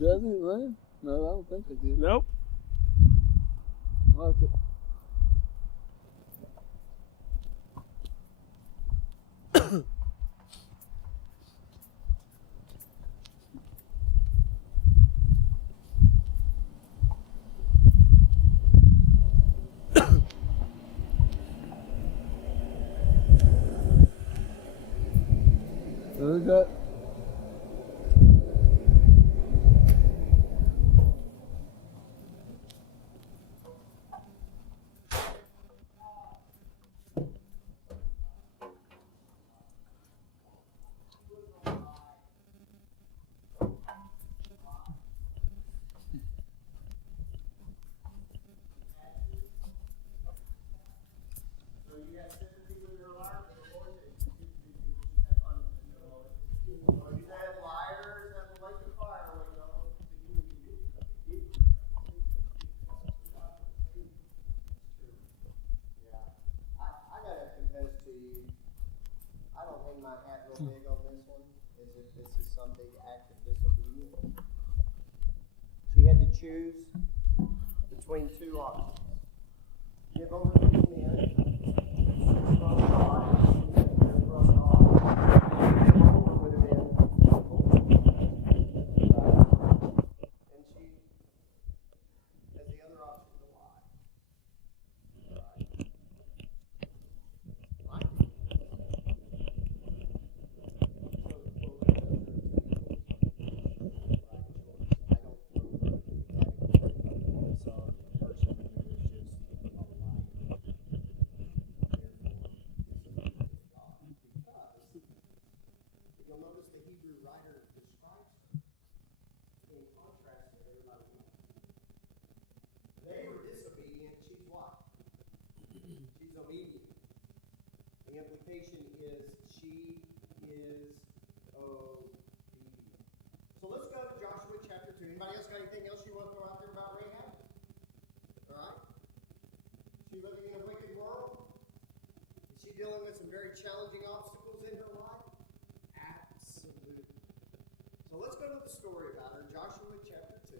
Does it, man? No, I don't think it did. Nope. Well, so we got my hat real big on this one, as if this is some big act of disobedience. She had to choose between two options. Give over to these men from God and from God. Give over would have been and she has the other option to lie. The implication is she is obedient. So let's go to Joshua chapter 2. Anybody else got anything else you want to throw out there about Rahab? All right. Is she living in a wicked world? Is she dealing with some very challenging obstacles in her life? Absolutely. So let's go to the story about her. Joshua chapter 2.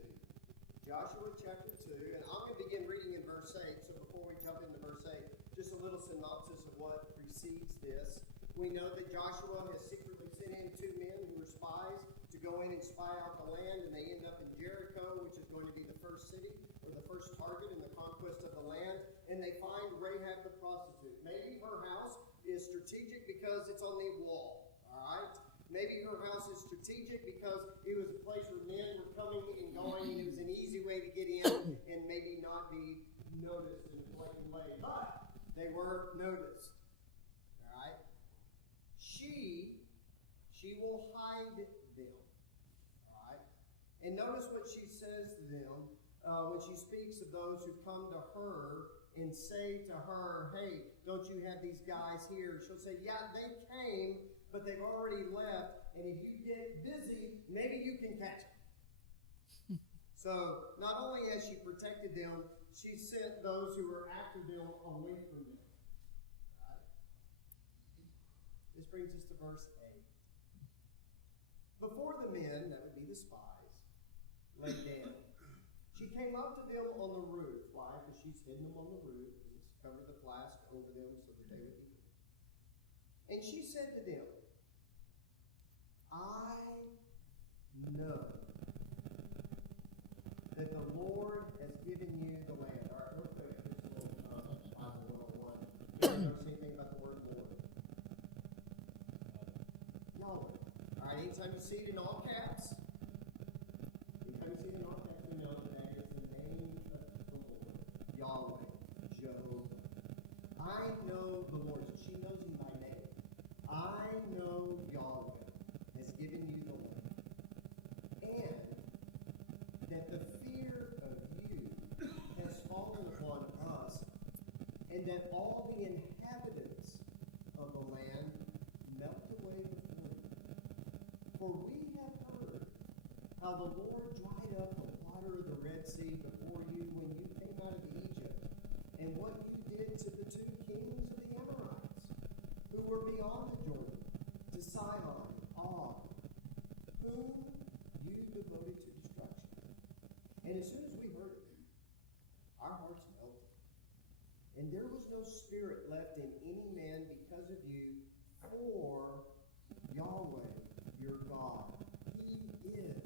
Joshua chapter 2. And I'm going to begin reading in verse 8. So before we jump into verse 8, just a little synopsis of what precedes this. We know that Joshua has secretly sent in two men who were spies to go in and spy out the land, and they end up in Jericho, which is going to be the first city or the first target in the conquest of the land, and they find Rahab the prostitute. Maybe her house is strategic because it's on the wall, all right? Maybe her house is strategic because it was a place where men were coming and going, and it was an easy way to get in and maybe not be noticed in a blatant way. But they were noticed. All right? She will hide them. All right? And notice what she says to them when she speaks of those who come to her and say to her, hey, don't you have these guys here? She'll say, yeah, they came, but they've already left. And if you get busy, maybe you can catch them. So not only has she protected them, she sent those who were after them away from them. Right? This brings us to verse 8. Before the men, that would be the spies, lay down, she came up to them on the roof. Why? Because she's hidden them on the roof. Just covered the flask over them so that they would eat it. And she said to them, I know that the Lord has given you the land. All right, real quick, just a little Bible 101. You notice anything about the word Lord? Yahweh. All right, anytime you see it in all caps, we know that that is the name of the Lord. Yahweh, Jehovah. I know the Lord. She knows him by name. I know Yahweh has given you the land. And that the fear of you has fallen upon us, and that all the inhabitants of the land melt away before you. For we have heard how the Lord dried up the water of the Red Sea before you when you came out of Egypt, and what you did to the two kings of the Amorites, who were beyond the Jordan, to Sihon, Og, whom you devoted to destruction. And there was no spirit left in any man because of you, for Yahweh, your God. He is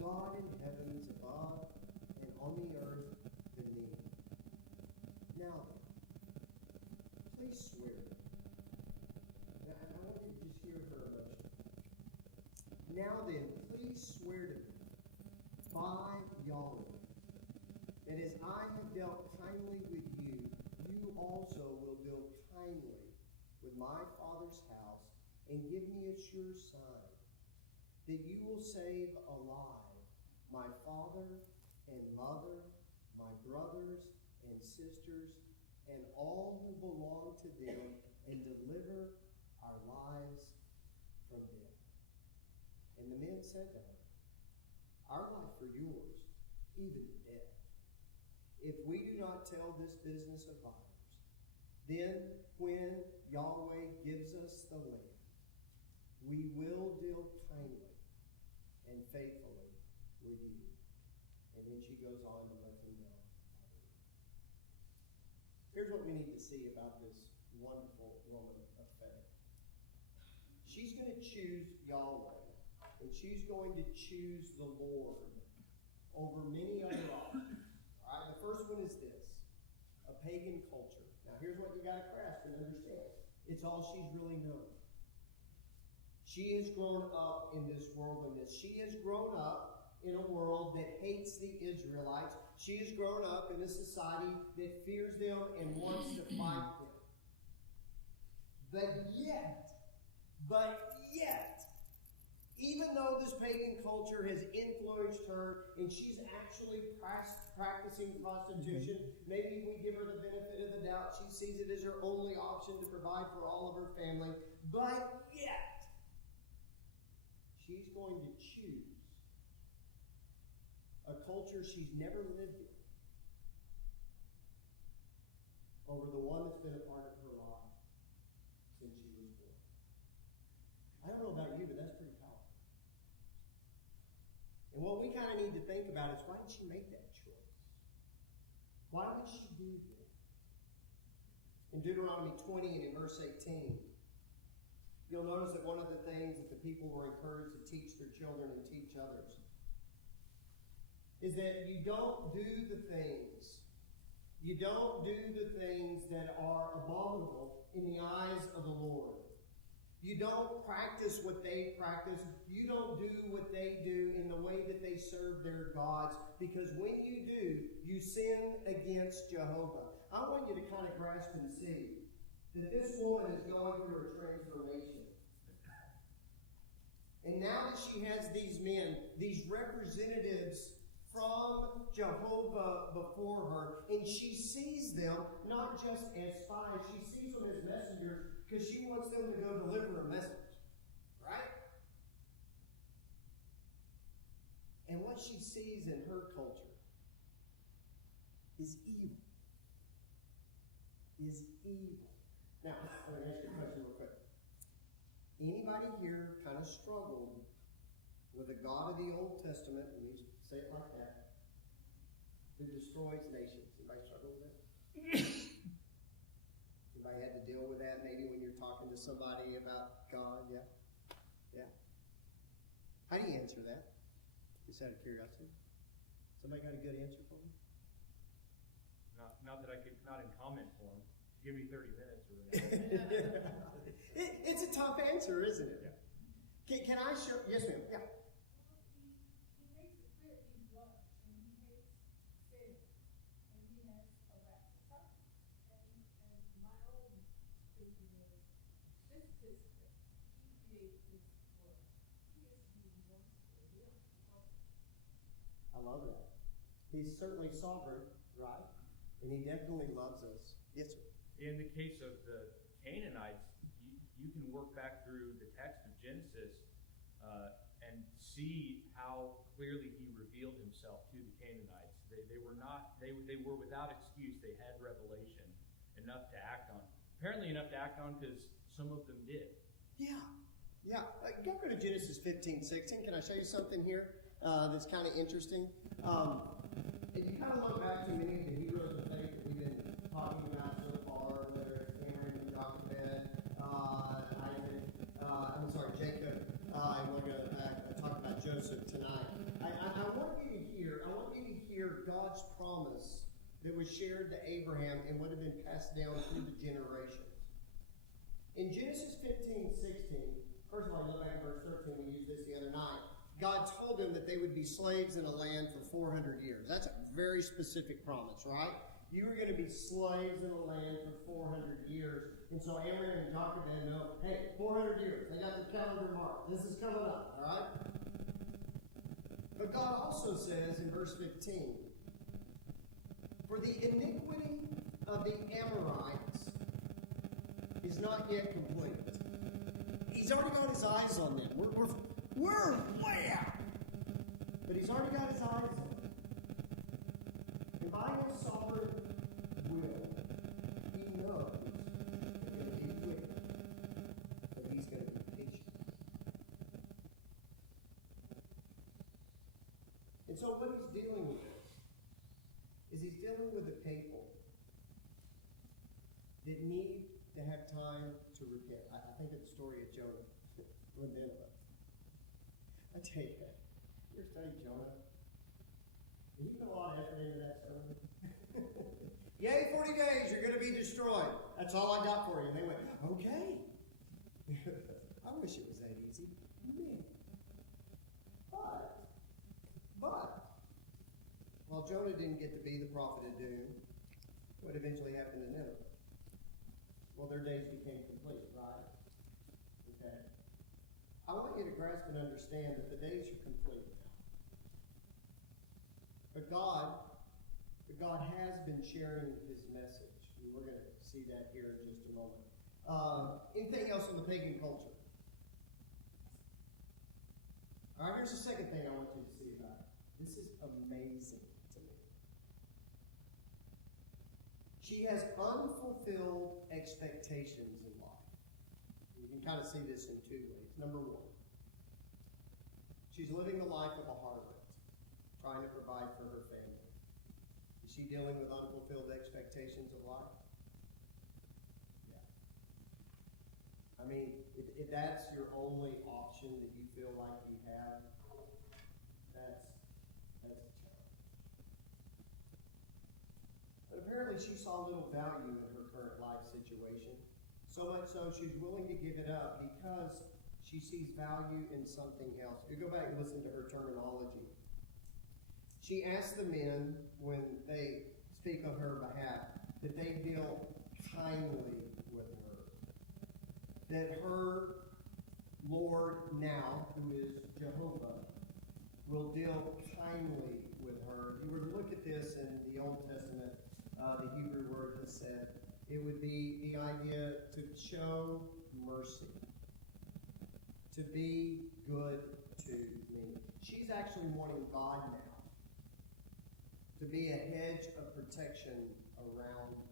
God in heavens above and on the earth beneath. Now then, please swear. Now, I want you to just hear her emotion. Now then, please swear to me by Yahweh that as I have dealt kindly with you, you also will deal kindly with my father's house, and give me a sure sign that you will save alive my father and mother, my brothers and sisters, and all who belong to them, and deliver our lives from death. And the men said to her, our life for yours, even to death. If we do not tell this business of ours, then when Yahweh gives us the land, we will deal kindly and faithfully with you. And then she goes on to let them know. Here's what we need to see about this wonderful woman of faith. She's going to choose Yahweh, and she's going to choose the Lord over many other options. All right, the first one is this: a pagan culture. Now, here's what you got to grasp and understand. It's all she's really known. She has grown up in this worldliness. She has grown up in a world that hates the Israelites. She has grown up in a society that fears them and wants to fight them. But yet, even though this pagan culture has influenced her and she's actually practicing prostitution, maybe we give her the benefit of the doubt. She sees it as her only option to provide for all of her family. But yet, she's going to choose a culture she's never lived in over the one that's been a part of her life since she was born. I don't know about you, but that's pretty powerful. And what we kind of need to think about is, why did she make that choice? Why would she do that? In Deuteronomy 20 and in verse 18, you'll notice that one of the things that the people were encouraged to teach their children and teach others is that you don't do the things that are abominable in the eyes of the Lord. You don't practice what they practice. You don't do what they do in the way that they serve their gods. Because when you do, you sin against Jehovah. I want you to kind of grasp and see that this woman is going through a transformation. And now that she has these men, these representatives from Jehovah before her, and she sees them not just as spies, she sees them as messengers, because she wants them to go deliver a message. Right? And what she sees in her culture is evil. Now, I'm going to ask you a question real quick. Anybody here kind of struggled with the God of the Old Testament, let me say it like that, who destroys nations? Anybody struggle with that? Anybody had to deal with that maybe when you're talking to somebody about God? Yeah? Yeah? How do you answer that? Just out of curiosity. Somebody got a good answer for me? Not that I could, not in comment form. Give me 30 minutes or whatever. It's a tough answer, isn't it? Yeah. Can I show? Yes, ma'am. Yeah. He makes it clear he's loved and he hates sin and he has a wrath to suffer. And my own thinking is, this is his script. He created this world. He is who he wants to reveal. I love that. He's certainly sovereign, right? And he definitely loves us. Yes, sir. In the case of the Canaanites, you can work back through the text of Genesis and see how clearly he revealed himself to the Canaanites. They were without excuse. They had revelation enough to act on. Apparently enough to act on because some of them did. Yeah. Go to Genesis 15:16. Can I show you something here that's kind of interesting? If you kind of look back to many of the heroes of faith that we've been talking about God's promise that was shared to Abraham and would have been passed down through the generations. In Genesis 15:16, first of all, you look back at verse 13, we used this the other night. God told them that they would be slaves in a land for 400 years. That's a very specific promise, right? You were going to be slaves in a land for 400 years. And so Abraham and Jochebed know, hey, 400 years. They got the calendar marked. This is coming up, all right? But God also says in verse 15, for the iniquity of the Amorites is not yet complete. He's already got his eyes on them. We're way out. But he's already got his eyes on them. And by his sovereign will, he knows they're going to be wicked. But he's going to be patient. And so what he's dealing with is he's dealing with a people that need to have time to repent. I think of the story of Jonah or Nineveh. I tell you, you ever studied Jonah? And you put a lot of effort into that sermon. Yay, 40 days, you're going to be destroyed. That's all I got for you. And they went, okay. I wish it was that easy. Man. But, while Jonah didn't get to be the prophet of doom, what eventually happened to Nineveh? Well, their days became complete, right? Okay. I want you to grasp and understand that the days are complete now. But God has been sharing his message. And we're going to see that here in just a moment. Anything else on the pagan culture? All right, here's the second thing I want you to see about it. This is amazing to me. She has unfulfilled expectations in life. You can kind of see this in two ways. Number one, she's living the life of a harlot, trying to provide for her family. Is she dealing with unfulfilled expectations of life? Yeah. I mean, if that's your only option that you feel like you have, that's a challenge. But apparently she saw little value in her current life situation. So much so she's willing to give it up because she sees value in something else. If you go back and listen to her terminology, she asks the men when they speak on her behalf that they deal kindly with her. That her Lord now, who is Jehovah, will deal kindly with her. If you were to look at this in the Old Testament, the Hebrew word has said, it would be the idea to show mercy, to be good to me. She's actually wanting God now to be a hedge of protection around her.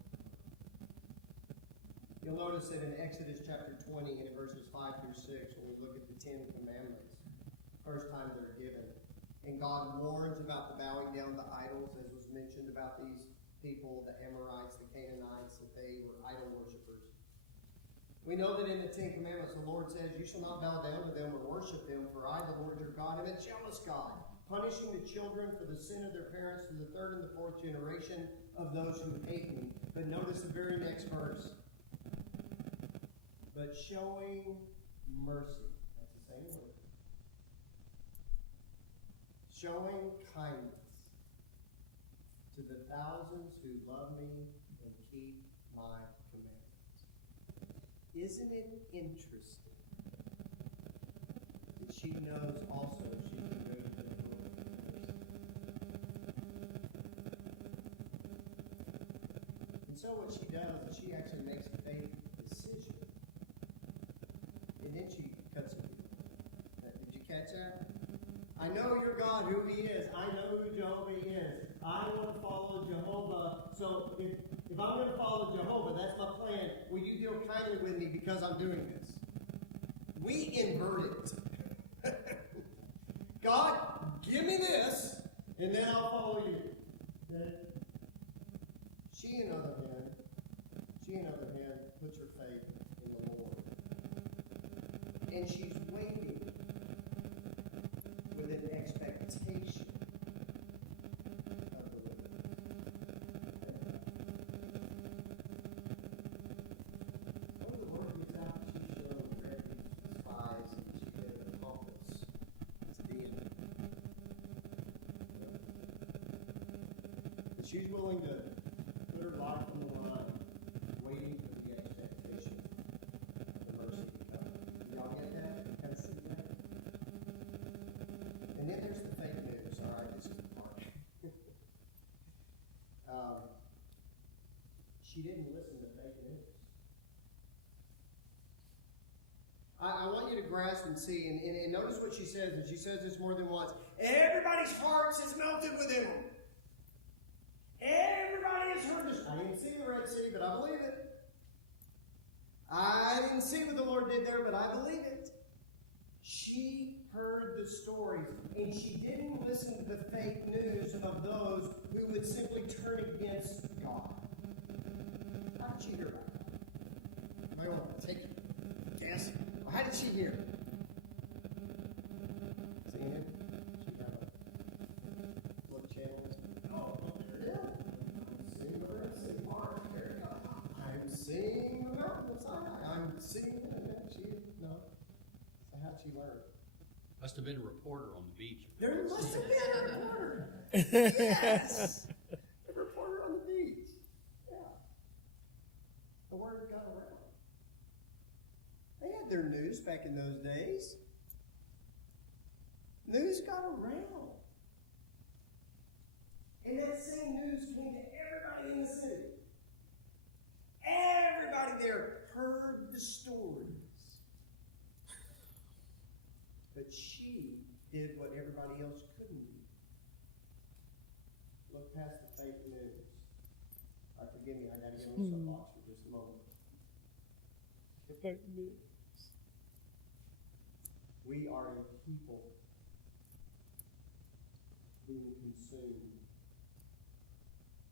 You'll notice that in Exodus chapter 20 and in verses 5 through 6, when we look at the 10 Commandments, first time they're given, and God warns about the bowing down to idols, as was mentioned about these people, the Amorites, the Canaanites, that they were idol worshippers. We know that in the 10 Commandments, the Lord says, you shall not bow down to them or worship them, for I, the Lord your God, am a jealous God, punishing the children for the sin of their parents to the third and the fourth generation of those who hate me. But notice the very next verse. But showing mercy. That's the same word. Showing kindness to the thousands who love me and keep my commandments. Isn't it interesting that she knows also she can go to the Lord first? And so what she does is she actually makes a faith decision. And then she cuts it. Did you catch that? I know your God, who he is. I know who Jehovah is. I want to follow Jehovah. So if I'm going to follow Jehovah, that's my plan. Will you deal kindly with me because I'm doing this? We invert it. God, give me this, and then I'll follow you. Okay? She, on the other hand, puts her faith in the Lord. And she's waiting with an expectation of the Lord. she's willing to put her life on the line, waiting for the expectation of the mercy to come. Y'all get that? Kind of see that? And then there's the fake news. All right, this is the part. She didn't listen to fake news. I want you to grasp and see, and notice what she says, and she says this more than once. Everybody's hearts is melted within them. Everybody has heard this. I didn't see the Red Sea, but I believe it. I didn't see what the Lord did there, but I believe it. She heard the stories, and she didn't listen to the fake news of those who would simply turn against God. How did she hear about it? I want to take a guess. How did she hear? Seeing it? She got what channel is it? Oh, yeah. I'm seeing the Red Sea. Mark, there you go. I'm seeing the mountain of Sinai. I'm seeing it. No. So how'd she learn? Must have been a reporter on the beach. There must have been a reporter. Yes. A reporter on the beach. Yeah. The word got around. They had their news back in those days. News got around. And that same news came to everybody in the city. Everybody there heard the stories. But she did what everybody else couldn't do. Look past the fake news. Forgive me, I got to get on the soapbox for just a moment. The fake news. We are a people being consumed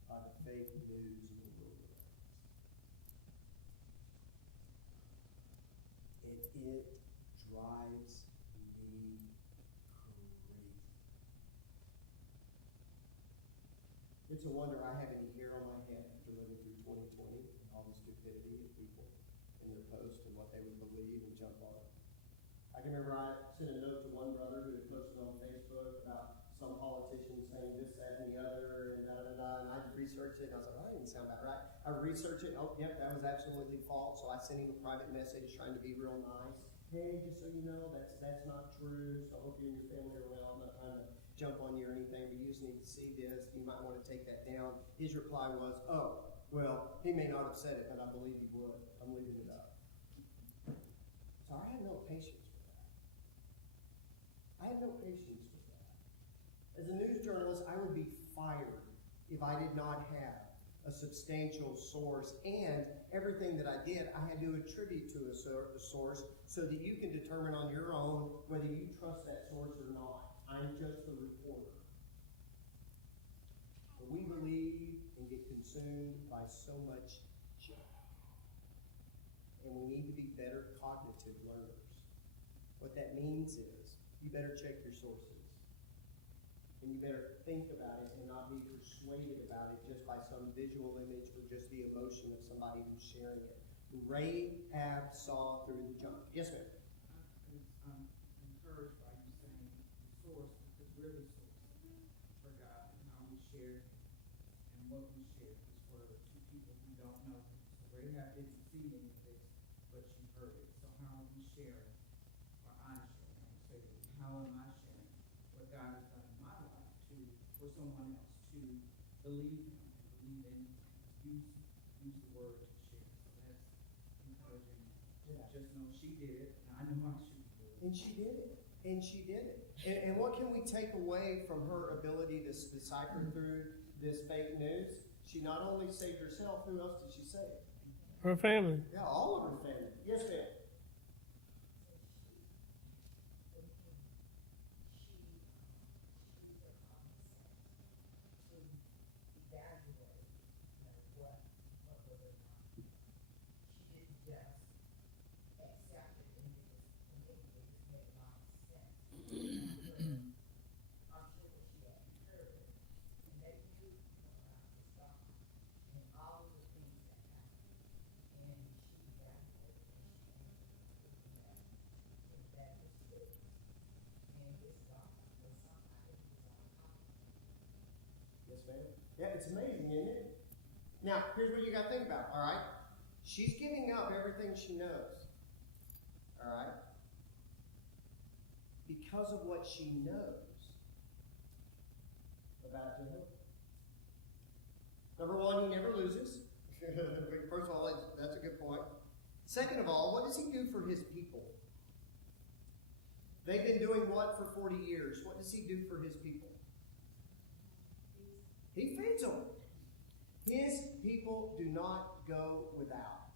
by the fake news in the world. And it drives me crazy. It's a wonder I have any hair on my head after living through 2020 and all the stupidity of people and their posts and what they would believe and jump on. I can remember I sent a note to one brother who had posted on Facebook about some politician saying this, that, and the other, and da-da-da-da, and I researched it, and I was like, oh, that didn't sound about right. I researched it, oh, yep, that was absolutely false, so I sent him a private message trying to be real nice. Hey, just so you know, that's not true, so I hope you and your family are well. I'm not trying to jump on you or anything, but you just need to see this. You might want to take that down. His reply was, oh, well, he may not have said it, but I believe he would. I'm leaving it up. So I had no patience. I have no patience with that. As a news journalist, I would be fired if I did not have a substantial source, and everything that I did, I had to attribute to a source so that you can determine on your own whether you trust that source or not. I'm just a reporter. But we believe and get consumed by so much junk. And we need to be better cognitive learners. What that means is, you better check your sources. And you better think about it and not be persuaded about it just by some visual image or just the emotion of somebody who's sharing it. Rahab saw through the junk. Yes, ma'am. I'm encouraged by you saying the source, because we're the source for God and how we share and what we share this word to people who don't know Him. So Rahab didn't see any of this, but she heard it. So how are we sharing? Or I'm sharing. I would say, how am I sharing what God has done in my life for someone else to believe Him and believe in Him? Use the word to share. So that's encouraging. Yeah. Just know she did it, and I know I should do it. And she did it. And she did it. And what can we take away from her ability to decipher through this fake news? She not only saved herself, who else did she save? Her family. Yeah, all of her family. Yes, ma'am. Yes, ma'am. Yeah, it's amazing, isn't it? Now, here's what you got to think about, all right? She's giving up everything she knows, all right? Because of what she knows about Jehovah. Number one, he never loses. First of all, that's a good point. Second of all, what does he do for his people? They've been doing what for 40 years? What does he do for his people? He feeds them. His people do not go without.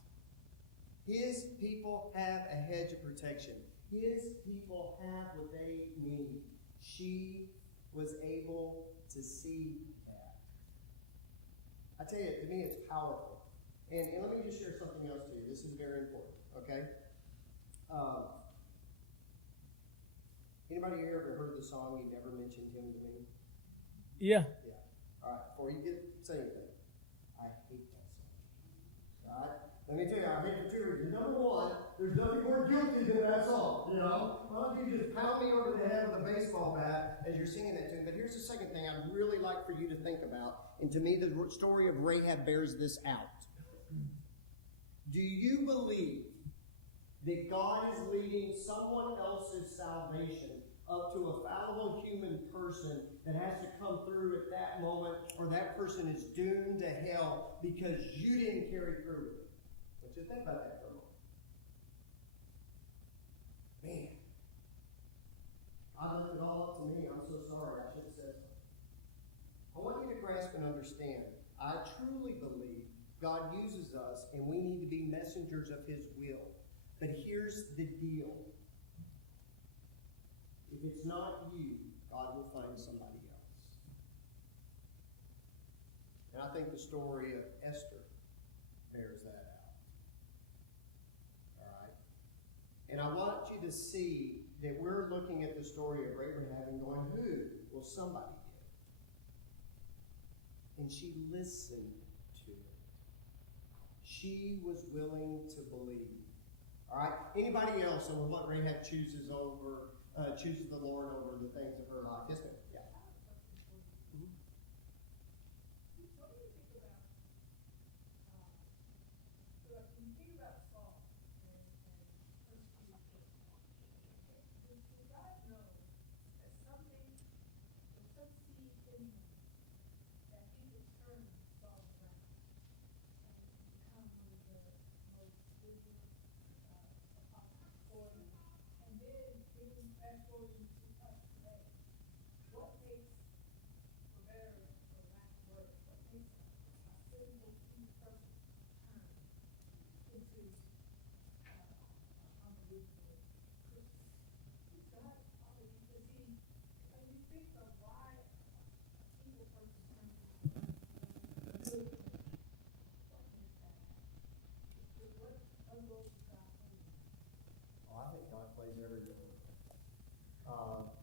His people have a hedge of protection. His people have what they need. She was able to see that. I tell you, to me, it's powerful. And let me just share something else to you. This is very important, okay? Anybody here ever heard the song, "You Never Mentioned Him to Me"? Yeah. Yeah. All right, before you say anything, I hate that song. All right? Let me tell you, I hate it for two reasons. Number one, there's nothing more guilty than that song. You know? Why don't you just pound me over the head with a baseball bat as you're singing that tune? But here's the second thing I'd really like for you to think about. And to me, the story of Rahab bears this out. Do you believe that God is leading someone else's salvation up to a fallible human person that has to come through at that moment, or that person is doomed to hell because you didn't carry through with it? What you think about that for a moment? Man, I left it all up to me. I'm so sorry. I should have said something. I want you to grasp and understand. I truly believe God uses us, and we need to be messengers of His will. But here's the deal. If it's not you, God will find somebody else. And I think the story of Esther bears that out. All right? And I want you to see that we're looking at the story of Abraham and going, who will somebody get? And she listened to it. She was willing to believe. All right? Anybody else on what Rahab chooses the Lord over the things of her life? Yes, ma'am. Yeah. What do you think about, when you think about Saul and persecuted Christians, did God know that something, or some seed in him, that he could turn Saul around and become one of the most vigilant apostles for him? And then, even fast forwarding to us today, what makes, for better or lack of words, what makes a sinful person turn into unbelievable Christian? God, Father, because when you think of why a evil person turns into a good person, what makes that happen? What unloads God from you? Oh, I think God plays every role.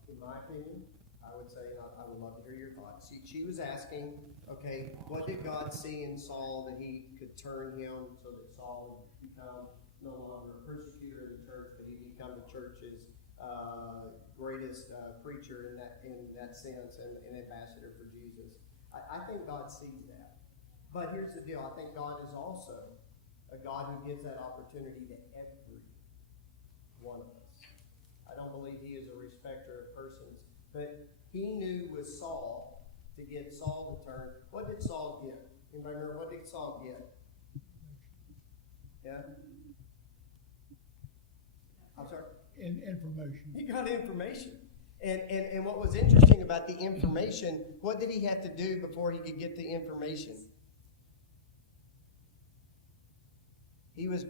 In my opinion, I would say, and I would love to hear your thoughts. She was asking, okay, what did God see in Saul that he could turn him so that Saul would become no longer a persecutor of the church, but he'd become the church's greatest preacher in that sense and an ambassador for Jesus? I think God sees that. But here's the deal. I think God is also a God who gives that opportunity to every one of us. I don't believe He is a respecter of persons. But He knew with Saul, to get Saul to turn, what did Saul get? Anybody remember, what did Saul get? Yeah? I'm sorry? Information. He got information. And what was interesting about the information, what did he have to do before he could get the information? He was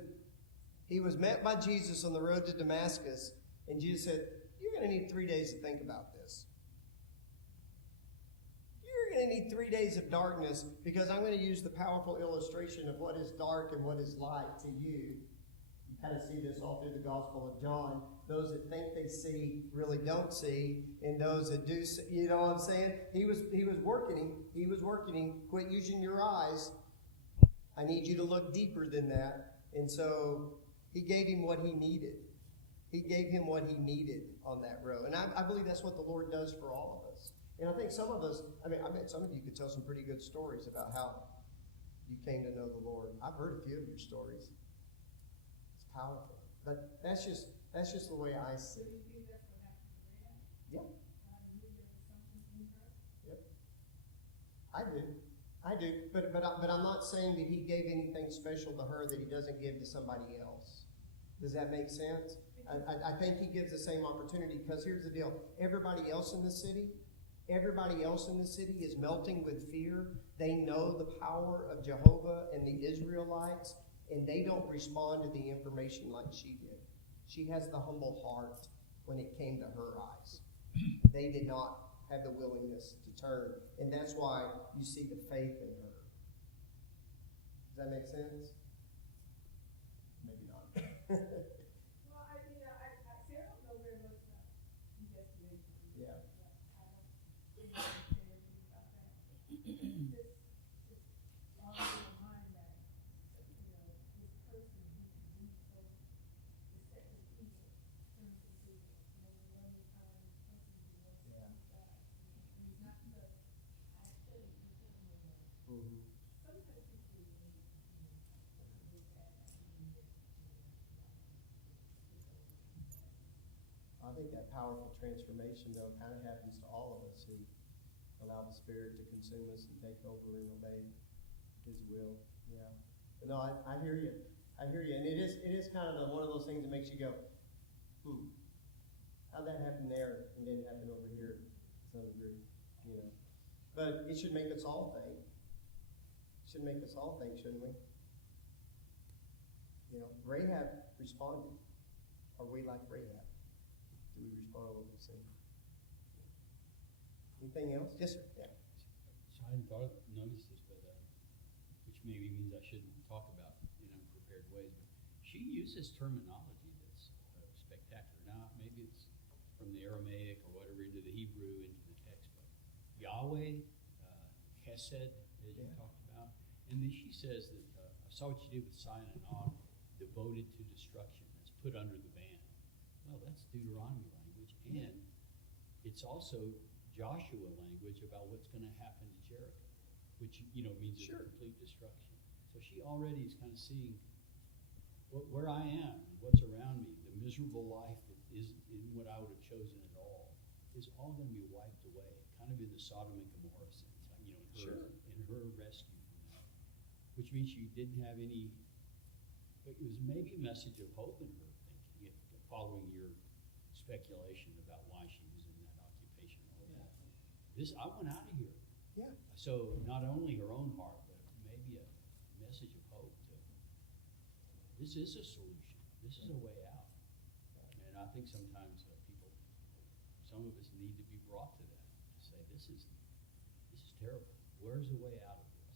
met by Jesus on the road to Damascus, and Jesus said, you're going to need 3 days to think about this. You're going to need 3 days of darkness, because I'm going to use the powerful illustration of what is dark and what is light to you. You kind of see this all through the Gospel of John. Those that think they see really don't see, and those that do see, you know what I'm saying? He was working. Quit using your eyes. I need you to look deeper than that. And so He gave him what he needed. He gave him what he needed on that road. And I believe that's what the Lord does for all of us. And I think some of us, I bet some of you could tell some pretty good stories about how you came to know the Lord. I've heard a few of your stories. It's powerful. But that's just the way I see So it. you think that's what happened to Rahab? Yeah. God knew there was something in her? Yep. I do. But I'm not saying that he gave anything special to her that he doesn't give to somebody else. Does that make sense? I think he gives the same opportunity, because here's the deal. Everybody else in the city is melting with fear. They know the power of Jehovah and the Israelites, and they don't respond to the information like she did. She has the humble heart when it came to her eyes. They did not have the willingness to turn, and that's why you see the faith in her. Does that make sense? Maybe not. Well, I mean, I see, I don't know very much about investigation. Yeah. I don't think I know anything about that. Just all in my mind that, this person who can be so deceptive evil turns into one time person who wants to Yeah. please God. And he's not the, I studied this Mhm. sometimes people need, look at I think that powerful transformation, though, kind of happens to all of us who allow the Spirit to consume us and take over and obey His will. Yeah. But no, I hear you. I hear you. And it is kind of one of those things that makes you go, how'd that happen there and didn't happen over here to some degree, you know? But it should make us all think. It should make us all think, shouldn't we? You know, Rahab responded. Are we like Rahab? Do we respond to what we see? Anything else? Yes, sir. Yeah. So I hadn't noticed this, but which maybe means I shouldn't talk about in unprepared ways. But she uses terminology that's spectacular. Now, maybe it's from the Aramaic or whatever into the Hebrew into the text, but Yahweh, Chesed, as you talked about, and then she says that I saw what you did with Sinai and Og, devoted to destruction. That's put under the ban. Well, that's Deuteronomy language, and it's also Joshua language about what's going to happen to Jericho, which means Sure. a complete destruction. So she already is kind of seeing where I am, and what's around me, the miserable life that is in what I would have chosen at all, is all going to be wiped away, kind of in the Sodom and Gomorrah sense, in her rescue from that, which means she didn't have any. But it was maybe a message of hope in her thinking, following your speculation about why she was in that occupation. I went out of here. Yeah. So not only her own heart, but maybe a message of hope to, this is a solution. This is a way out. And I think sometimes some of us need to be brought to that, to say, this is terrible. Where's the way out of this?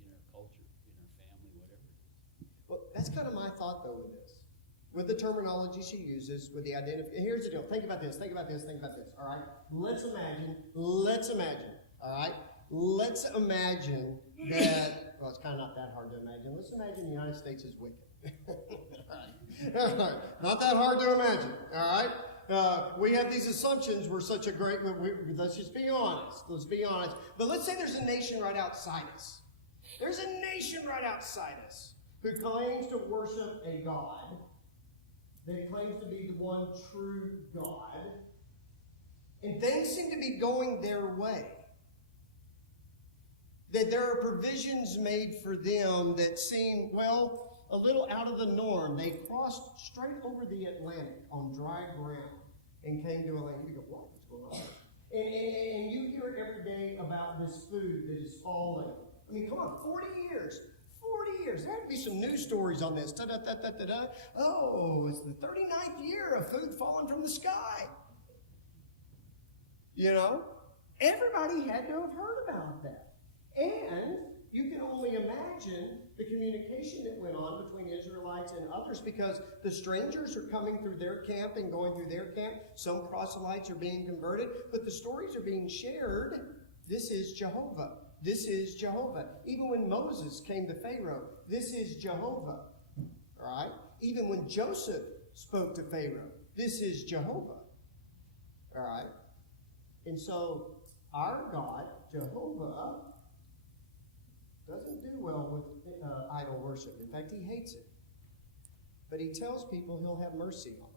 In our culture, in our family, whatever it is. Well, that's kind of my thought, though, with this. With the terminology she uses, with the identity. Here's the deal. Think about this, all right? Let's imagine, all right? Let's imagine that, well, it's kind of not that hard to imagine. Let's imagine the United States is wicked. All right. Not that hard to imagine, all right? We have these assumptions. We're such a great, let's just be honest. Let's be honest. But let's say there's a nation right outside us. There's a nation right outside us who claims to worship a God that claims to be the one true God, and things seem to be going their way. That there are provisions made for them that seem, well, a little out of the norm. They crossed straight over the Atlantic on dry ground and came to a land. You go, what? What's going on? And you hear every day about this food that is falling. I mean, come on, 40 years. 40 years. There had to be some news stories on this. Da-da-da-da-da-da. Oh, it's the 39th year of food falling from the sky. You know? Everybody had to have heard about that. And you can only imagine the communication that went on between Israelites and others, because the strangers are coming through their camp and going through their camp. Some proselytes are being converted, but the stories are being shared. This is Jehovah. This is Jehovah. Even when Moses came to Pharaoh, this is Jehovah. All right? Even when Joseph spoke to Pharaoh, this is Jehovah. All right? And so our God, Jehovah, doesn't do well with idol worship. In fact, he hates it. But he tells people he'll have mercy on them.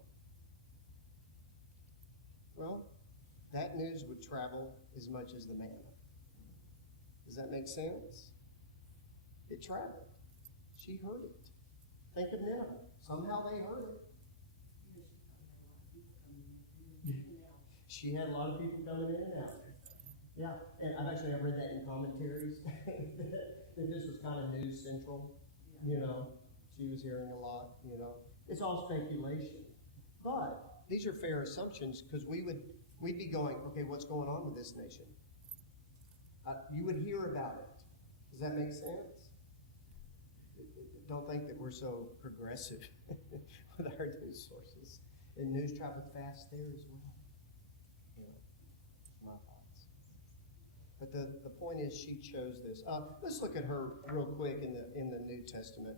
Well, that news would travel as much as the manna. Does that make sense? It traveled. She heard it. Think of Nineveh. Somehow they heard it. She had a lot of people coming in and out. Yeah, and I've read that in commentaries, that this was kind of news central, you know. She was hearing a lot, you know. It's all speculation. But these are fair assumptions, because we'd be going, okay, what's going on with this nation? You would hear about it. Does that make sense? Don't think that we're so progressive with our news sources. And news travels fast there as well. You know, my thoughts. But the point is, she chose this. Let's look at her real quick in the New Testament.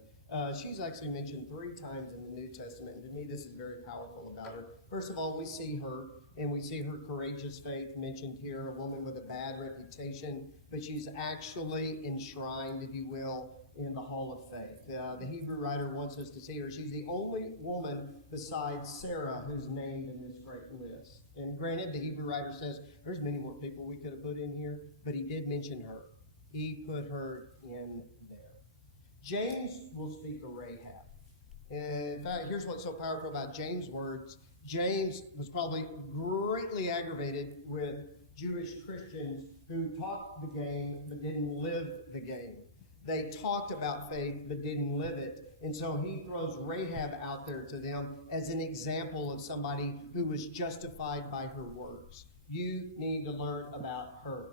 She's actually mentioned 3 times in the New Testament, and to me this is very powerful about her. First of all, we see her, and we see her courageous faith mentioned here, a woman with a bad reputation, but she's actually enshrined, if you will, in the Hall of Faith. The Hebrew writer wants us to see her. She's the only woman besides Sarah who's named in this great list. And granted, the Hebrew writer says there's many more people we could have put in here, but he did mention her. He put her in there. James will speak of Rahab. And in fact, here's what's so powerful about James' words. James was probably greatly aggravated with Jewish Christians who talked the game but didn't live the game. They talked about faith but didn't live it. And so he throws Rahab out there to them as an example of somebody who was justified by her works. You need to learn about her.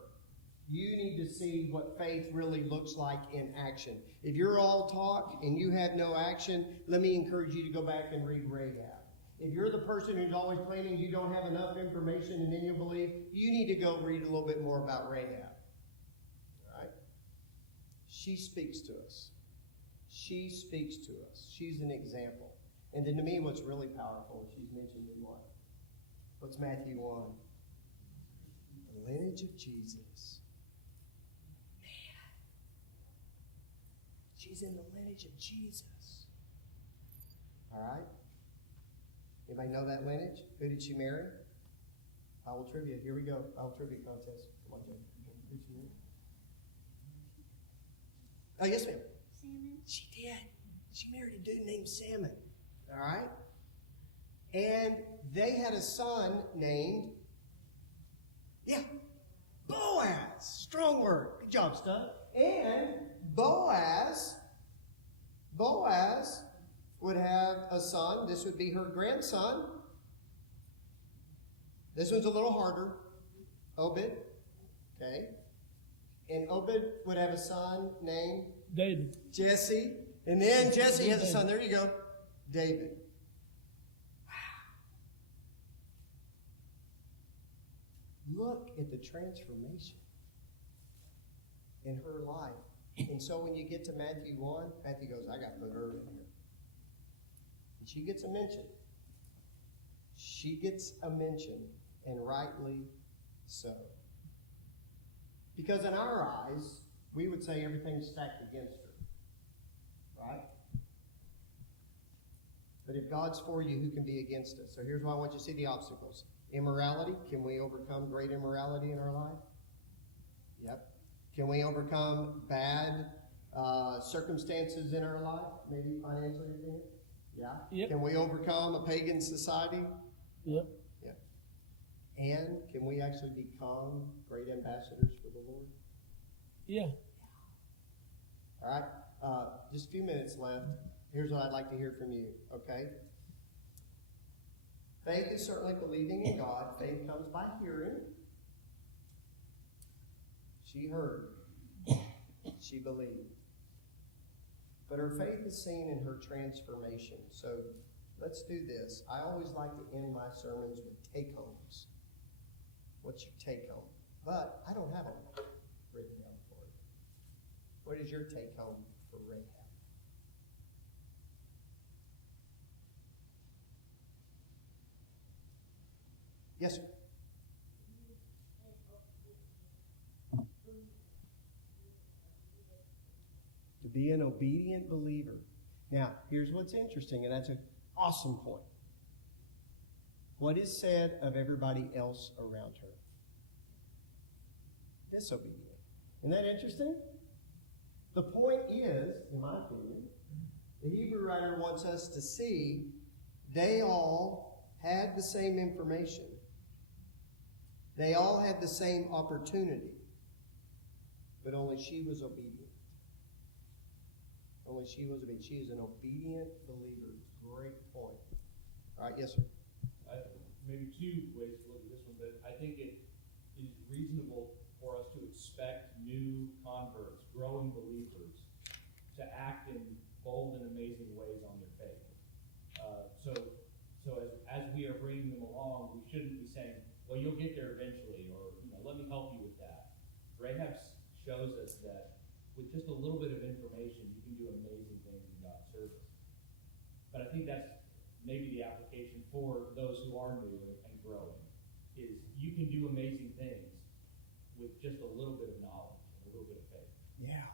You need to see what faith really looks like in action. If you're all talk and you have no action, let me encourage you to go back and read Rahab. If you're the person who's always claiming you don't have enough information and then you believe, you need to go read a little bit more about Rahab. All right? She speaks to us. She speaks to us. She's an example. And then to me, what's really powerful, she's mentioned in what? What's Matthew 1? The lineage of Jesus. Man. She's in the lineage of Jesus. All right? Anybody know that lineage? Who did she marry? Bible trivia. Here we go. Bible trivia contest. Come on, Jake. Who did she marry? Oh, yes, ma'am. Salmon. She did. She married a dude named Salmon. All right? And they had a son named, Boaz. Strong word. Good job, Stud. And Boaz would have a son. This would be her grandson. This one's a little harder. Obed. Okay. And Obed would have a son named David. Jesse. And then Jesse has a son. There you go. David. Wow. Look at the transformation in her life. And so when you get to Matthew 1, Matthew goes, I got to put her in here. And she gets a mention. She gets a mention, and rightly so. Because in our eyes, we would say everything's stacked against her. Right? But if God's for you, who can be against us? So here's why I want you to see the obstacles. Immorality. Can we overcome great immorality in our life? Yep. Can we overcome bad circumstances in our life? Maybe financially, you think? Yeah. Yep. Can we overcome a pagan society? Yep. Yeah. And can we actually become great ambassadors for the Lord? Yeah. All right. Just a few minutes left. Here's what I'd like to hear from you, okay? Faith is certainly believing in God. Faith comes by hearing. She heard. She believed. But her faith is seen in her transformation. So let's do this. I always like to end my sermons with take-homes. What's your take-home? But I don't have them written down for you. What is your take-home for Rahab? Yes, sir. be an obedient believer. Now, here's what's interesting, and that's an awesome point. What is said of everybody else around her? Disobedient. Isn't that interesting? The point is, in my opinion, the Hebrew writer wants us to see they all had the same information. They all had the same opportunity. But only she was obedient. Only she was obedient. She is an obedient believer. Great point. All right, yes, sir. Maybe two ways to look at this one, but I think it is reasonable for us to expect new converts, growing believers, to act in bold and amazing ways on their faith. So as we are bringing them along, we shouldn't be saying, well, you'll get there eventually, or let me help you with that. Rahab shows us that with just a little bit of information, you can do amazing things in God's service. But I think that's maybe the application for those who are new and growing, is you can do amazing things with just a little bit of knowledge, a little bit of faith. Yeah.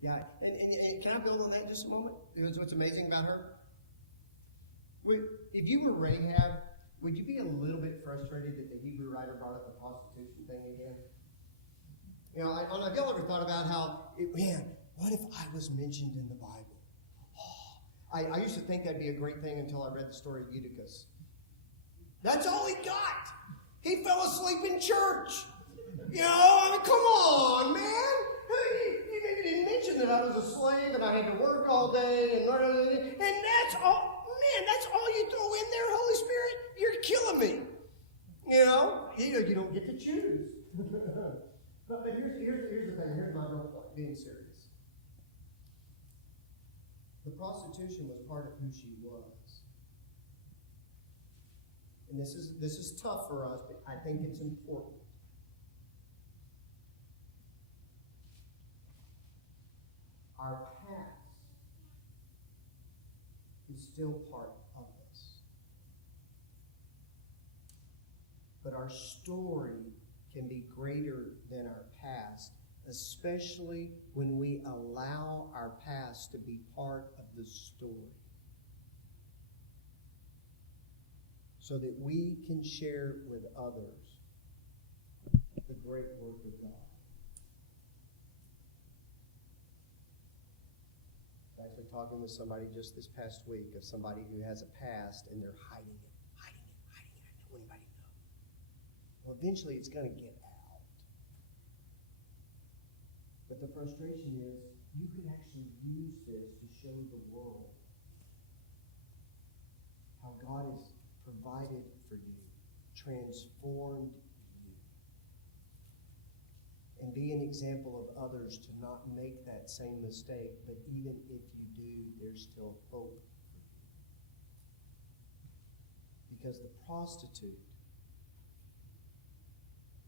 Yeah. And can I build on that just a moment? Here's what's amazing about her. If you were Rahab, would you be a little bit frustrated that the Hebrew writer brought up the prostitution thing again? Have y'all ever thought about how, what if I was mentioned in the Bible? I used to think that'd be a great thing until I read the story of Eutychus. That's all he got. He fell asleep in church. Come on, man. You didn't mention that I was a slave and I had to work all day and that's all. Man, that's all you throw in there, Holy Spirit? You're killing me. You don't get to choose. But here's the thing. Here's my real point, being serious. The prostitution was part of who she was. And this is tough for us, but I think it's important. Our past is still part of us. But our story can be greater than our past, especially when we allow our past to be part of the story. So that we can share with others the great work of God. I was actually talking with somebody just this past week of somebody who has a past and they're hiding it. I don't want anybody to know. Well, eventually it's going to get out. But the frustration is you could actually use this to show the world how God has provided for you, transformed you, and be an example of others to not make that same mistake. But even if you do, there's still hope for you. Because the prostitute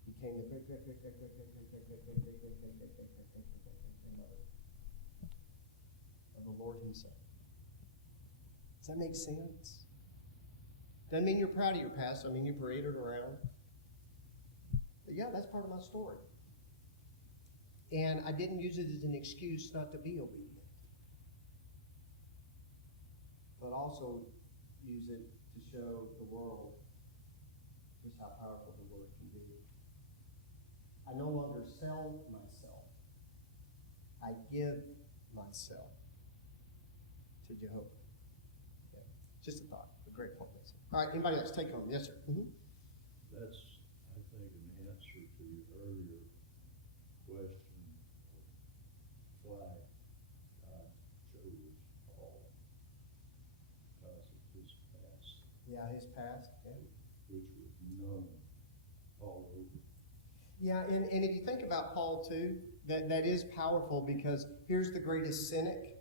became the great mother of the Lord himself. Does that make sense? Doesn't mean you're proud of your past. I mean you parade it around. But yeah, that's part of my story. And I didn't use it as an excuse not to be obedient. But also use it to show the world just how powerful the word can be. I no longer sell myself. I give myself to Jehovah. Okay. Just a thought. A great point. All right, anybody else? Take home. Yes, sir. Mm-hmm. That's, I think, an answer to your earlier question of why God chose Paul, because of his past. Yeah, his past. Yeah. Which was known all over. Yeah, and if you think about Paul too, that is powerful, because here's the greatest cynic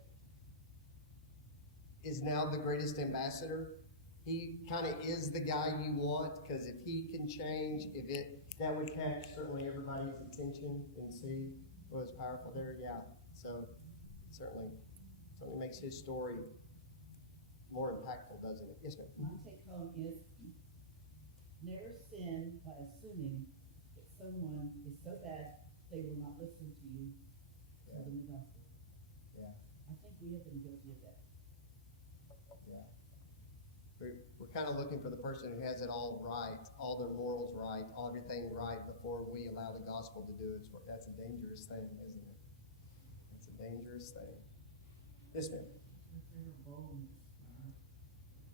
is now the greatest ambassador. He kind of is the guy you want, because if he can change, that would catch certainly everybody's attention and see what was powerful there. Yeah, so it certainly makes his story more impactful, doesn't it? Yes, ma'am. My take home is never sin by assuming that someone is so bad they will not listen to you tell them the gospel. Yeah. think we have been guilty of that. Yeah. We're kind of looking for the person who has it all right, all their morals right, everything right before we allow the gospel to do its work. That's a dangerous thing, isn't it? It's a dangerous thing. Yes, ma'am. Their boldness,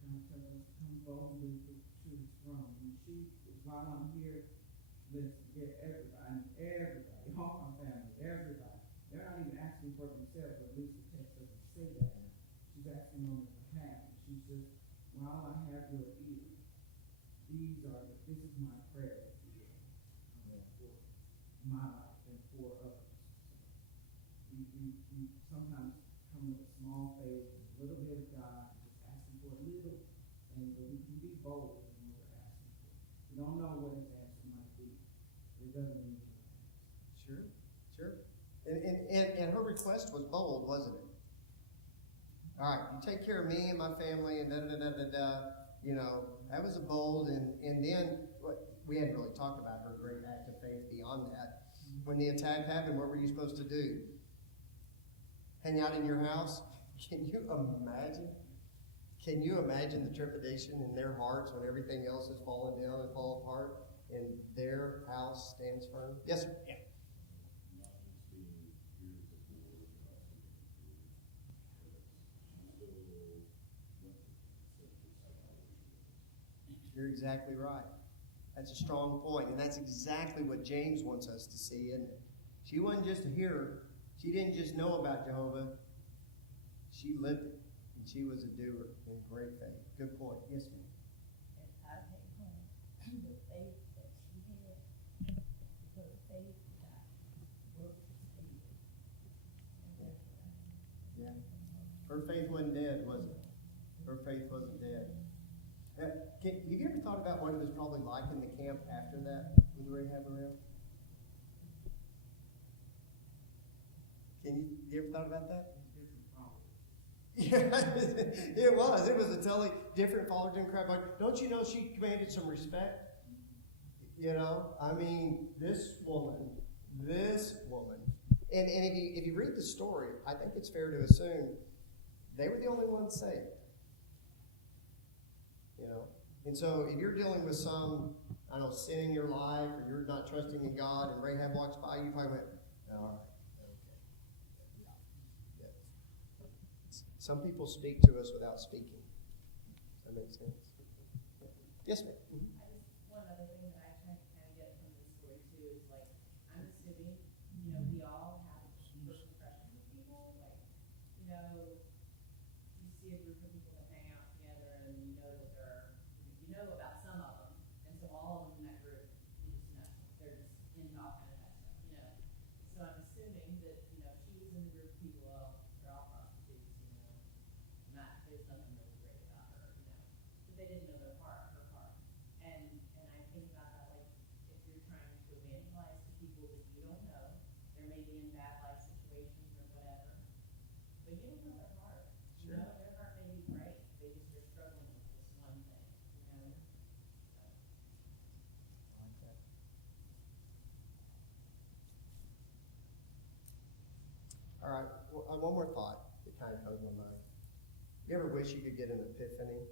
God tells us, come boldly to his throne. And she, while I'm here, listen, get everybody, all my family, everybody. They're not even asking for themselves, or at least the text doesn't say that. She's asking on their behalf. And she says, while I have your ear, this is my prayer, if you will, for my life and for others. So we sometimes come with a small faith, a little bit of God, just asking for a little thing, but we can be bold in what we're asking for. We don't know what his answer might be, but it doesn't mean to. Sure, sure. And her request was bold, wasn't it? All right, you take care of me and my family and da-da-da-da-da-da. You know, that was a bold, and then we hadn't really talked about her great act of faith beyond that. When the attack happened, what were you supposed to do? Hang out in your house? Can you imagine? Can you imagine the trepidation in their hearts when everything else is falling down and fall apart and their house stands firm? Yes, sir. Yeah. You're exactly right. That's a strong point, and that's exactly what James wants us to see, isn't it? She wasn't just a hearer. She didn't just know about Jehovah. She lived it, and she was a doer in great faith. Good point. Yes, ma'am. And I take home the faith that she had, because faith without works is dead. And that's what I Yeah. Her faith wasn't dead, was it? Her faith wasn't dead. You ever thought about what it was probably like in the camp after that with Rahab around? You ever thought about that? Yeah, it was. It was a totally different followers in crowd. Like, don't you know she commanded some respect? You know, I mean, this woman, and if you read the story, I think it's fair to assume they were the only ones saved. You know, and so if you're dealing with some, I don't know, sin in your life, or you're not trusting in God, and Rahab walks by, you probably went, all right, okay, yeah. Some people speak to us without speaking. Does that make sense? Yeah. Yes, ma'am. Mm-hmm. One other thing that I kind of get from this story too is like, I'm assuming, we all have first impressions of people. Like, you see a group of people that hang out together, and you know that you know about some of them, and so all of them in that group, you just know they're just in talking and that stuff, So I'm assuming that she was in the group of people. Well, they're all prostitutes, there's nothing really great about her, but they didn't know her heart. And I think about that, like, if you're trying to evangelize to people that you don't know, they're maybe in bad life situations or whatever, but you don't know their heart. Sure. Their heart may be great, they just are struggling with this one thing, I like that. All right, one more thought that kind of comes to my mind. You ever wish you could get an epiphany?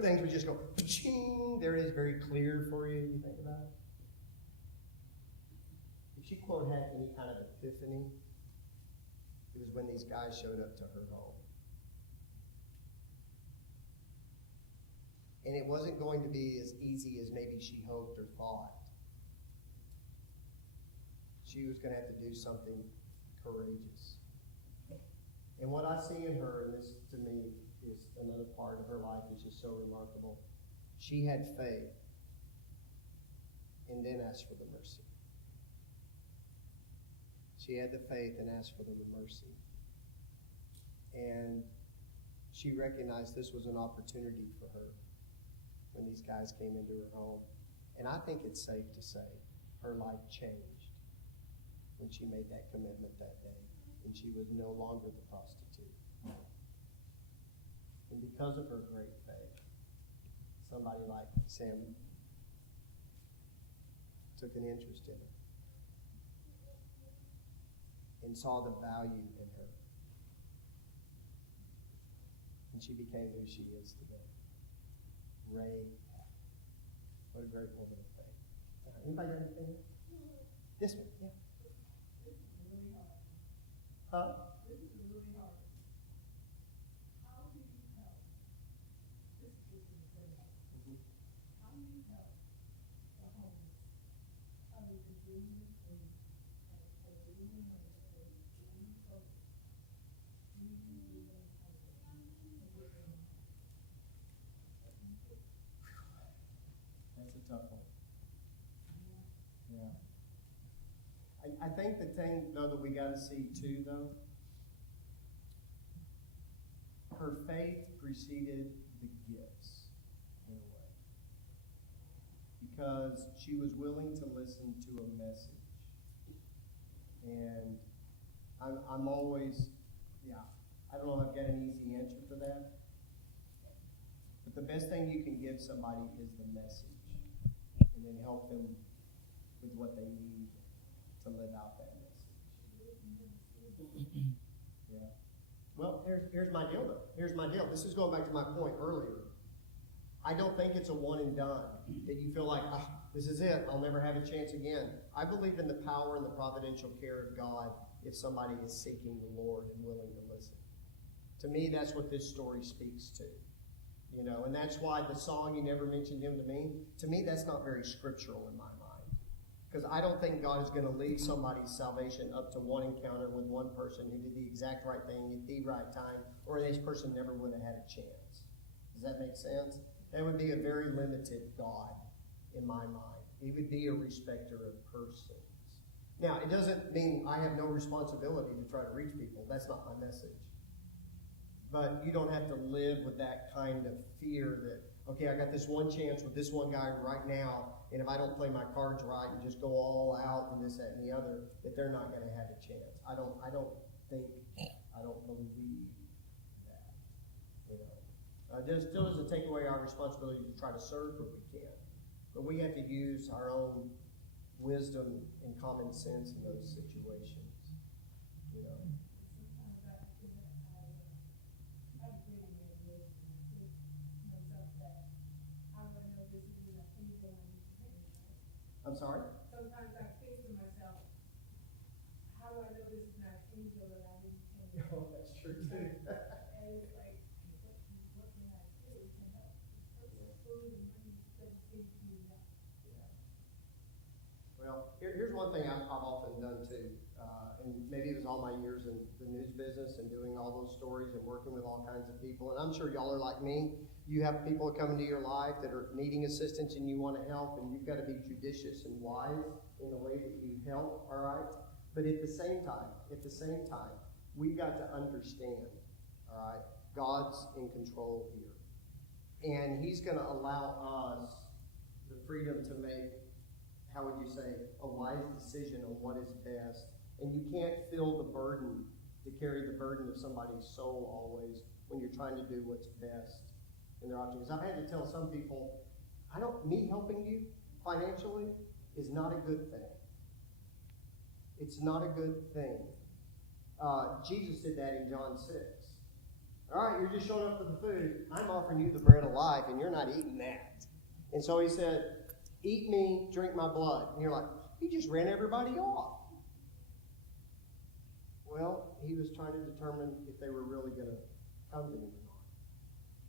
Things would just go, ching, there it is, very clear for you. You think about it. If she, quote, had any kind of epiphany, it was when these guys showed up to her home. And it wasn't going to be as easy as maybe she hoped or thought. She was going to have to do something courageous. And what I see in her, and this to me is another part of her life, is just so remarkable. She had faith and then asked for the mercy. She had the faith and asked for the mercy. And she recognized this was an opportunity for her when these guys came into her home. And I think it's safe to say her life changed when she made that commitment that day. And she was no longer the prostitute. And because of her great faith, somebody like Sam took an interest in her. and saw the value in her. And she became who she is today. Rahab. What a great woman of faith. Anybody got anything? Yes, ma'am. Yeah. This is really hard. Huh? This is really hard. How do you help? This is just an example. How do you help the homeless other than giving them food or giving them money or giving them clothes? Do you do that to get them? That's a tough one. Yeah. I think the thing, though, that we got to see, too, though, her faith preceded the gifts, in a way. Because she was willing to listen to a message. And I'm always, I don't know if I've got an easy answer for that. But the best thing you can give somebody is the message. And then help them with what they need to live out that message. Yeah. Well, here's my deal, though. Here's my deal. This is going back to my point earlier. I don't think it's a one and done, that you feel like, this is it, I'll never have a chance again. I believe in the power and the providential care of God if somebody is seeking the Lord and willing to listen. To me, that's what this story speaks to. You know, and that's why the song, "You Never Mentioned Him to me, that's not very scriptural in my mind. Because I don't think God is going to leave somebody's salvation up to one encounter with one person who did the exact right thing at the right time, or this person never would have had a chance. Does that make sense? That would be a very limited God in my mind. He would be a respecter of persons. Now, it doesn't mean I have no responsibility to try to reach people. That's not my message. But you don't have to live with that kind of fear that, okay, I got this one chance with this one guy right now, and if I don't play my cards right and just go all out and this, that, and the other, that they're not going to have a chance. I don't believe that. You know, it still doesn't take away our responsibility to try to serve where we can, but we have to use our own wisdom and common sense in those situations. You know. Sometimes I feel that I agree with you myself that I want to know this is an angel I need to pay, right? I'm sorry? Sometimes I think to myself, how do I know this is not an angel that I need to pay? Oh, that's true too. And it's like, what can I do to help this person? Food and money doesn't seem to be enough. Well, here's one thing I've often done too, and maybe it was all my years in the news business and doing all those stories and working with all kinds of people. And I'm sure y'all are like me. You have people that come into your life that are needing assistance and you want to help, and you've got to be judicious and wise in the way that you help, all right? But at the same time, we've got to understand, all right, God's in control here. And He's going to allow us the freedom to make, how would you say, a wise decision on what is best. And you can't feel the burden, to carry the burden of somebody's soul always when you're trying to do what's best in their options. I've had to tell some people, me helping you financially is not a good thing. It's not a good thing. Jesus did that in John 6. All right, you're just showing up for the food. I'm offering you the bread of life, and you're not eating that. And so He said, eat me, drink my blood. And you're like, He just ran everybody off. Well, He was trying to determine if they were really going to come to Him or not.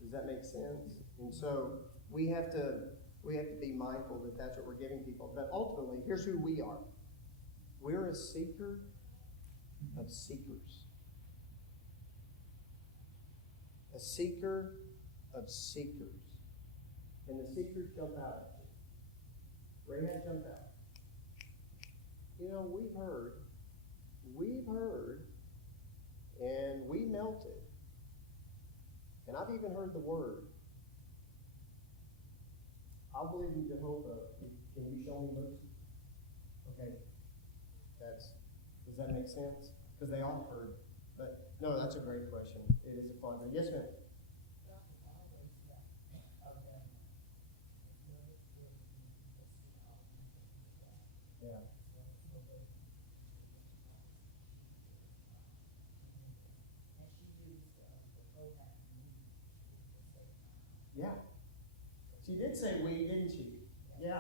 Does that make sense? And so we have to be mindful that that's what we're giving people. But ultimately, here's who we are. We're a seeker of seekers. A seeker of seekers. And the seekers jump out at you. Rahab jumped out. You know, we've heard, and we melted. And I've even heard the word. I'll believe in Jehovah. Can you show me mercy? Okay. Does that make sense? Because they all heard. But no, that's a great question. It is a fun one. Yes, ma'am. Yeah. She did say we, didn't she? Yeah.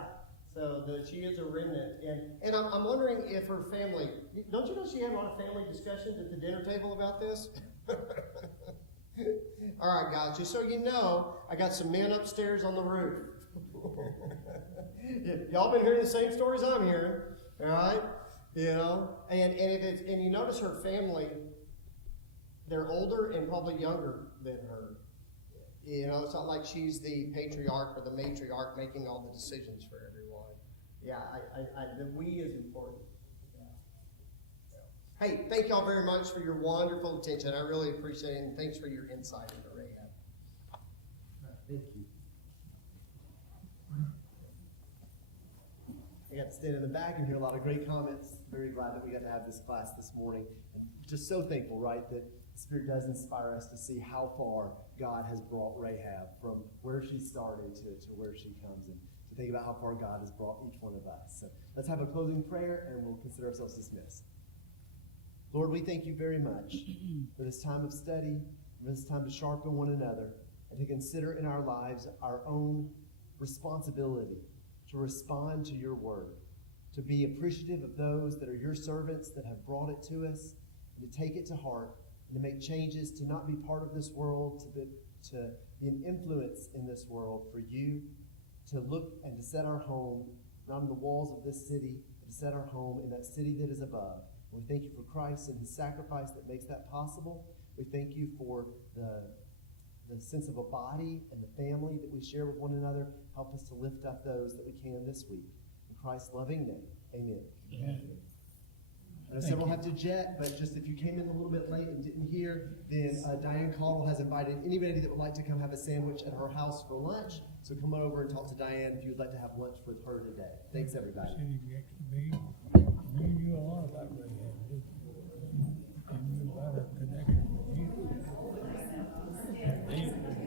So she is a remnant. And I'm wondering if her family, don't you know she had a lot of family discussions at the dinner table about this? All right, guys, just so you know, I got some men upstairs on the roof. Y'all been hearing the same stories I'm hearing, all right? You know, and if it's, and you notice her family, they're older and probably younger than her. You know, it's not like she's the patriarch or the matriarch making all the decisions for everyone. Yeah, the we is important. Hey, thank y'all very much for your wonderful attention. I really appreciate it, and thanks for your insight into Rahab. Thank you. I got to stand in the back and hear a lot of great comments. Very glad that we got to have this class this morning. And just so thankful, right, that the Spirit does inspire us to see how far God has brought Rahab from where she started to where she comes, and to think about how far God has brought each one of us. So let's have a closing prayer, and we'll consider ourselves dismissed. Lord, we thank you very much for this time of study, for this time to sharpen one another, and to consider in our lives our own responsibility to respond to your word, to be appreciative of those that are your servants that have brought it to us, and to take it to heart, and to make changes, to not be part of this world, to be an influence in this world for you, to look and to set our home, not in the walls of this city, but to set our home in that city that is above. We thank you for Christ and his sacrifice that makes that possible. We thank you for the sense of a body and the family that we share with one another. Help us to lift up those that we can this week. In Christ's loving name, amen. Yeah. I know several have to jet, but just if you came in a little bit late and didn't hear, then Diane Caudle has invited anybody that would like to come have a sandwich at her house for lunch. So come on over and talk to Diane if you would like to have lunch with her today. Thanks, everybody. City extra big. You knew a lot about